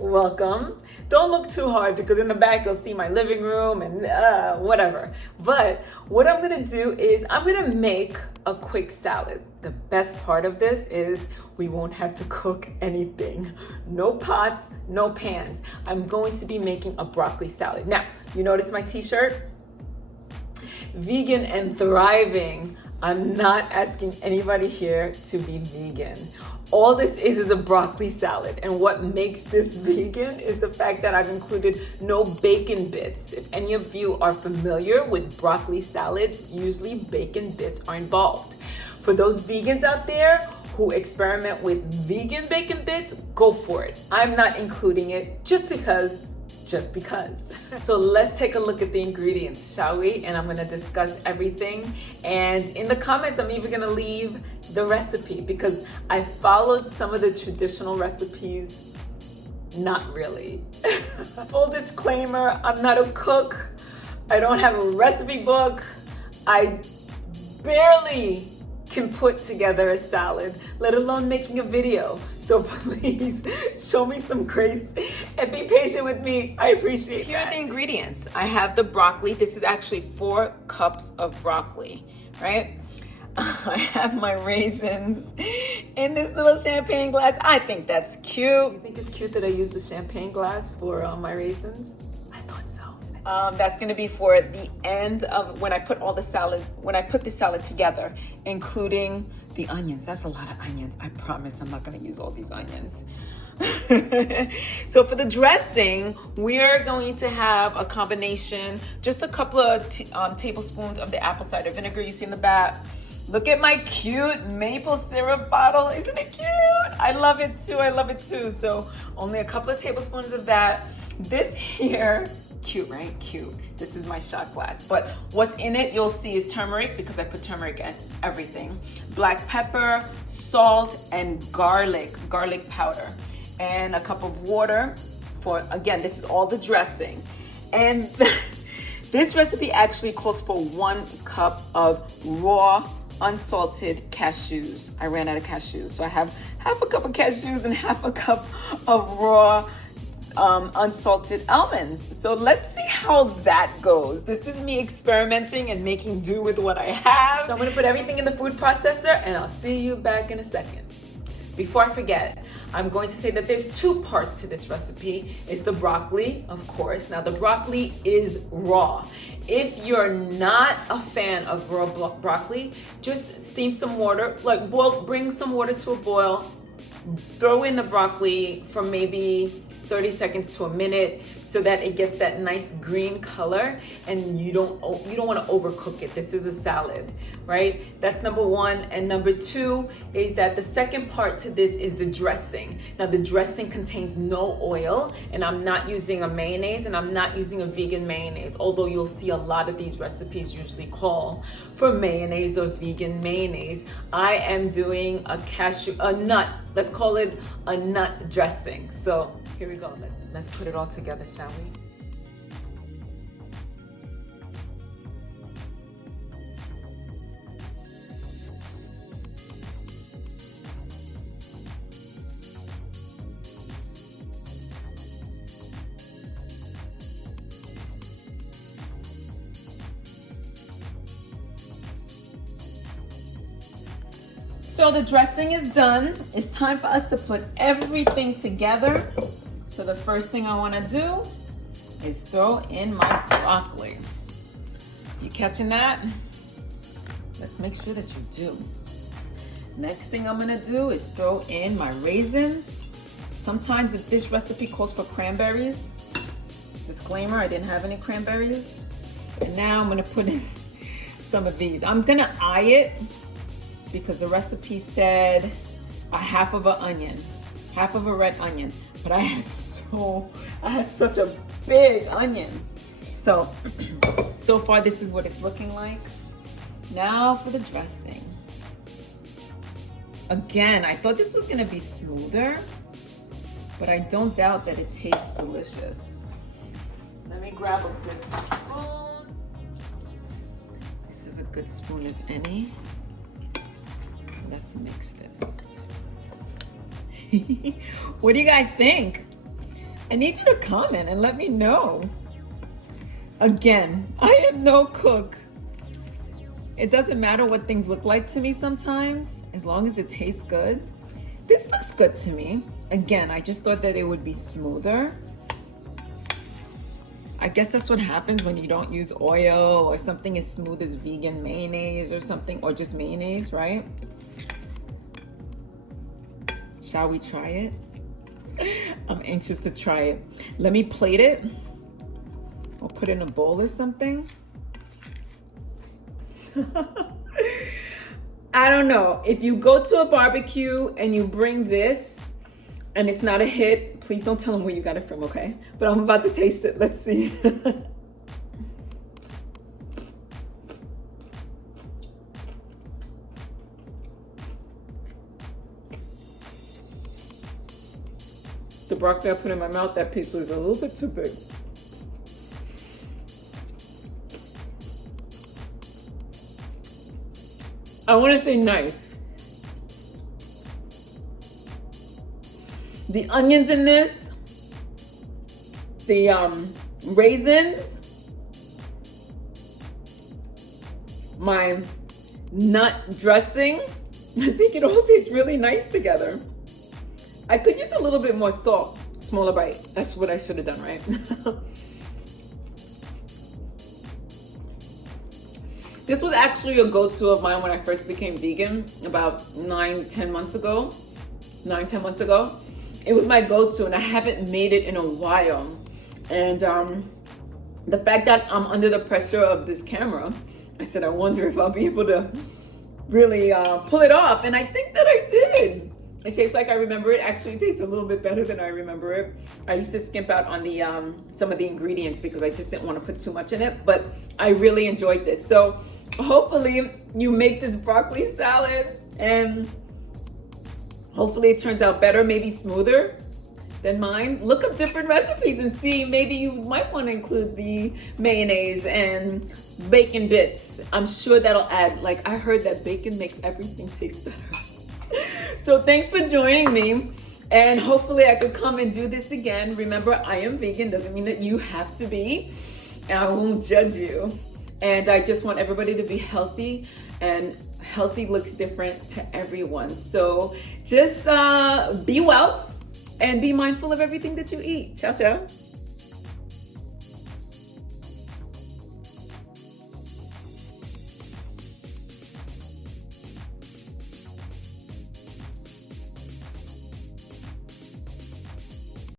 welcome. Don't look too hard because in the back you'll see my living room and whatever. But what I'm gonna do is I'm gonna make a quick salad. The best part of this is we won't have to cook anything. No pots, no pans. I'm going to be making a broccoli salad. Now, you notice my t-shirt? Vegan and thriving. I'm not asking anybody here to be vegan. All this is a broccoli salad. And what makes this vegan is the fact that I've included no bacon bits. If any of you are familiar with broccoli salads, usually bacon bits are involved. For those vegans out there who experiment with vegan bacon bits, go for it. I'm not including it just because. So let's take a look at the ingredients, shall we? And I'm gonna discuss everything. And in the comments, I'm even gonna leave the recipe because I followed some of the traditional recipes. Not really. Full disclaimer, I'm not a cook. I don't have a recipe book. I barely can put together a salad, let alone making a video. So please show me some grace and be patient with me. I appreciate Here are the ingredients. I have the broccoli. This is actually 4 cups of broccoli, right? I have my raisins in this little champagne glass. I think that's cute. Do you think it's cute that I use the champagne glass for my raisins? I thought so. That's gonna be for the end of when I put the salad together, including the onions. That's a lot of onions. I promise I'm not gonna use all these onions. So for the dressing, we are going to have a combination, just a couple of tablespoons of the apple cider vinegar you see in the back. Look at my cute maple syrup bottle. Isn't it cute? I love it too. So only a couple of tablespoons of that. This here, cute, right? Cute. This is my shot glass. But what's in it, you'll see, is turmeric because I put turmeric in everything. Black pepper, salt, and garlic powder. And a cup of water for, again, this is all the dressing. And this recipe actually calls for 1 cup of raw, unsalted cashews. I ran out of cashews. So I have half a cup of cashews and half a cup of raw, unsalted almonds. So let's see how that goes. This is me experimenting and making do with what I have. So I'm gonna put everything in the food processor and I'll see you back in a second. Before I forget, I'm going to say that there's 2 parts to this recipe. It's the broccoli, of course. Now the broccoli is raw. If you're not a fan of raw broccoli, just steam some water, bring some water to a boil, throw in the broccoli for maybe 30 seconds to a minute so that it gets that nice green color and you don't want to overcook it. This is a salad, right? That's number 1. And number 2 is that the second part to this is the dressing. Now the dressing contains no oil and I'm not using a mayonnaise and I'm not using a vegan mayonnaise, although you'll see a lot of these recipes usually call for mayonnaise or vegan mayonnaise. I am doing a nut, let's call it a nut dressing. So here we go. Let's put it all together, shall we? So the dressing is done. It's time for us to put everything together. So the first thing I want to do is throw in my broccoli. You catching that? Let's make sure that you do. Next thing I'm going to do is throw in my raisins. Sometimes if this recipe calls for cranberries. Disclaimer, I didn't have any cranberries. And now I'm going to put in some of these. I'm going to eye it because the recipe said a half of an onion, half of a red onion. But I had such a big onion. So far this is what it's looking like. Now for the dressing. Again, I thought this was gonna be smoother, but I don't doubt that it tastes delicious. Let me grab a good spoon. This is a good spoon as any. Let's mix this. What do you guys think? I need you to comment and let me know. Again, I am no cook. It doesn't matter what things look like to me sometimes, as long as it tastes good. This looks good to me. Again, I just thought that it would be smoother. I guess that's what happens when you don't use oil or something as smooth as vegan mayonnaise or something, or just mayonnaise, right? Shall we try it? I'm anxious to try it. Let me plate it. Or put it in a bowl or something. I don't know. If you go to a barbecue and you bring this and it's not a hit, please don't tell them where you got it from, okay? But I'm about to taste it. Let's see. The broccoli I put in my mouth, that piece was a little bit too big. I want to say nice. The onions in this, the raisins, my nut dressing, I think it all tastes really nice together. I could use a little bit more salt. Smaller bite. That's what I should have done, right? This was actually a go-to of mine when I first became vegan about 9-10 months ago. It was my go-to, and I haven't made it in a while. And the fact that I'm under the pressure of this camera, I said, I wonder if I'll be able to really pull it off. And I think that I did. It tastes like I remember it. Actually, it tastes a little bit better than I remember it. I used to skimp out on the some of the ingredients because I just didn't want to put too much in it, but I really enjoyed this. So hopefully you make this broccoli salad and hopefully it turns out better, maybe smoother than mine. Look up different recipes and see, maybe you might want to include the mayonnaise and bacon bits. I'm sure that'll add, like I heard that bacon makes everything taste better. So thanks for joining me, and hopefully I could come and do this again. Remember, I am vegan, doesn't mean that you have to be, and I won't judge you. And I just want everybody to be healthy, and healthy looks different to everyone. So just be well and be mindful of everything that you eat. Ciao, ciao.